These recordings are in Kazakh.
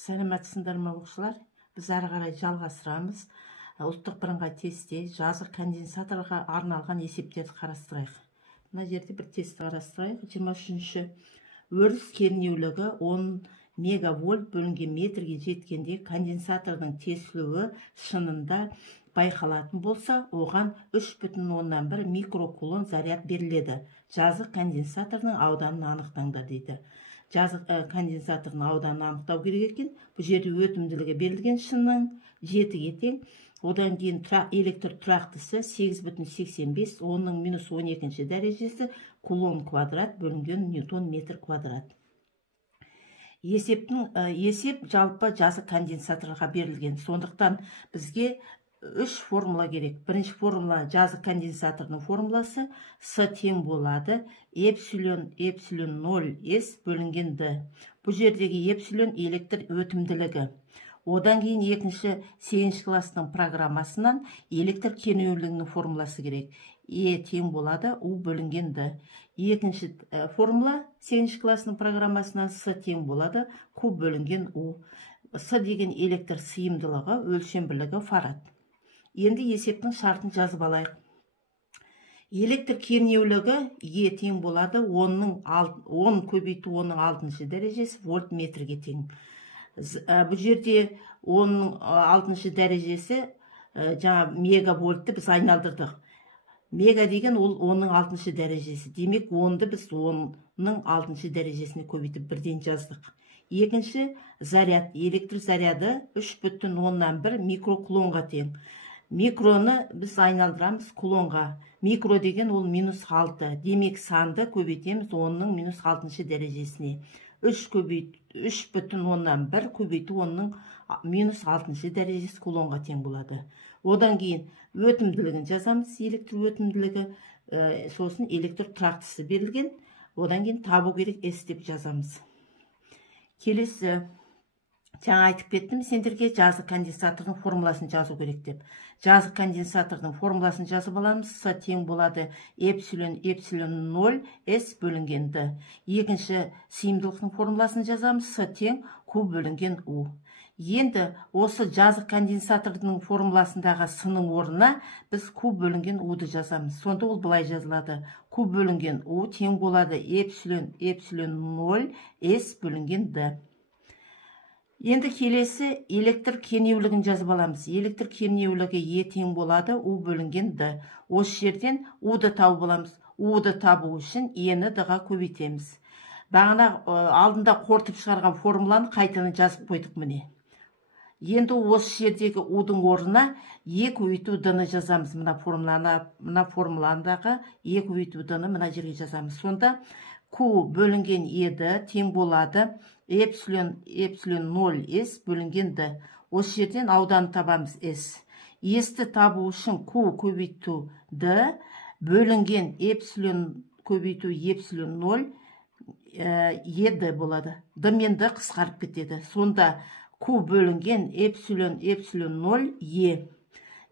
Сәлеметсіңдер ме оқушылар? Біз әрі қарай жалғастырамыз. Ұлттық бірыңғай тестте жазық конденсаторға арналған есептерді қарастырайық. Мына жерде бір тестті қарастырайық. 23-ші өріс кернеулігі 10 мегавольт бөлінген метрге жеткенде конденсатордың тесілуі шынында байқалатын болса, оған 3,1 микрокулон заряд беріледі. Жазық конденсатордың ауданын анықтаңдар дейді. Жазық конденсатордың ауданын анықтау керек екен. Бұл жерде өтімділігі берілген шынның 7-ге тең. Одан кейін электр тұрақтысы 8,85, оның минус 12 дәрежесі кулон квадрат бөлінген ньютон метр квадрат. Есеп жалпы жазық конденсаторға берілген. Сондықтан бізге 3 формула керек. Бірінші формула жазық конденсаторның формуласы С тең болады эпсилон 0 С бөлінген Д. Бұл жердегі эпсилон электр өтімділігі. Одан кейін екінші 8 класстың программасынан электр кернеулігінің формуласы керек. Е тең болады У бөлінген Д. Екінші формула 8 класстың программасынан С тең болады Q бөлінген У. С деген электр сыйымдылығы, өлшем бірлігі фарад. Енді есептің шартын жазып алайық. Электр кернеулігі Е тең болады 10 көбейту 6 дәрежесі вольт метрге тең. Бұл жерде 6 дәрежесі мегавольтты біз айналдырдық. Мега деген ол 6 дәрежесі. Демек 10-ды біз 6 дәрежесіне көбейтіп бірден жаздық. Екінші заряд, электр заряды 3,1 микрокулонға тең. Микроны біз айналдырамыз кулонға. Микро деген ол минус 6. Демек санды көбейтеміз 10-ның минус 6 дәрежесіне. 3,1 көбейту 10-ның минус 6 дәрежесі кулонға тең болады. Одан кейін өтімділігін жазамыз. Электр өтімділігі, сосын электр тұрақтысы берілген. Одан кейін табу керек S деп жазамыз. Келесі, жаңа айтып кеттім сендерге жазық конденсатордың формуласын жазу керек деп. Жазық конденсатордың формуласын жазып аламыз. С тең болады эпсилон 0 С бөлінген Д. Екінші сыйымдылықтың формуласын жазамыз. С тең Q бөлінген У. Енді осы жазық конденсатордың формуласындағы сының орнына біз Q бөлінген У'ды жазамыз. Сонда ол былай жазылады. Q бөлінген У тең болады эпсилон 0 С бөлінген Д. Енді келесі электр кернеулігін жазып аламыз. Электр кернеулігі Е тең болады У бөлінген Д. Осы жерден У'ды тауып аламыз. У'ды табу үшін Ені Д'ға көбейтеміз. Бағана алдында қортып шығарған формуланы қайтаны жазып қойдық міне. Енді осы жердегі У'дың орнына Е көбейту Д'ны жазамыз. Мына формуландағы Е көбейту Д'ны мына жерге жазамыз. Сонда Q бөлінген Еді тең болады эпсилон 0 С бөлінген Д. Осы жерден ауданы табамыз S. S'ті табу үшін Q көбейту Д бөлінген эпсилон көбейту эпсилон 0 Еді болады. Д мен Д қысқарып кетеді. Сонда Q бөлінген эпсилон 0 Е.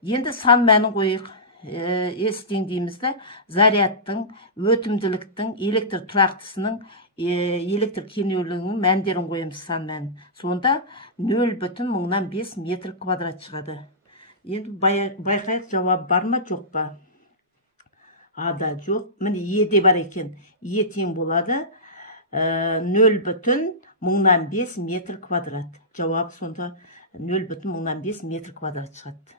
Енді сан мәнін қойық. S тең деймізді. Зарядтың, өтімділіктің, электр тұрақтысының, электр кернеулігінің мәндерін қойымыз сан мән. Сонда 0,5 метр квадрат шығады. Енді байқайық жауап бар ма, жоқ па? Ада жоқ. Міне Еде бар екен. Е тең болады 0,5 метр квадрат. Жауап сонда 0,5 метр квадрат шығады.